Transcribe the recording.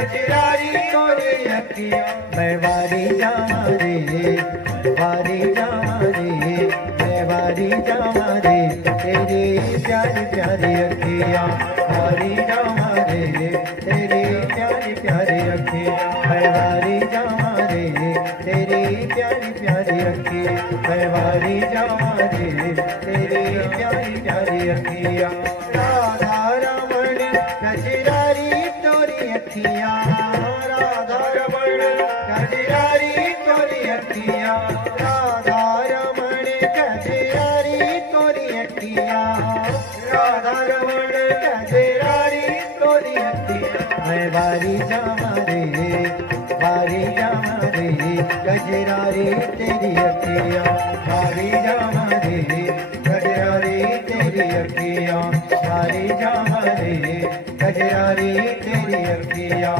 गजरारी तोरी अखियां मैं वारी जावा रे, वारी जावा रे, मैं वारी जावा रे, तेरी प्यारी प्यारी अखियां वारी जावा रे, तेरी प्यारी प्यारी अखियां मैं वारी जावा रे, तेरी प्यारी प्यारी अखियां मैं वारी जावा रे, तेरी प्यारी प्यारी अखियां राधा रमण गजरारी तोरी अखियां, राधा रमण गजरारी तोरी अखियां, राधा रमण गजरारी तोरी अखियां, राधा रमण गजरारी तोरी अखियां मैं वारी जावा रे, वारी जावा रे, गजरारी तेरी अखियां वारी जावा रे, गजरारी तेरी अखियां वारी जावा रे, गजरारी तेरी अखियां।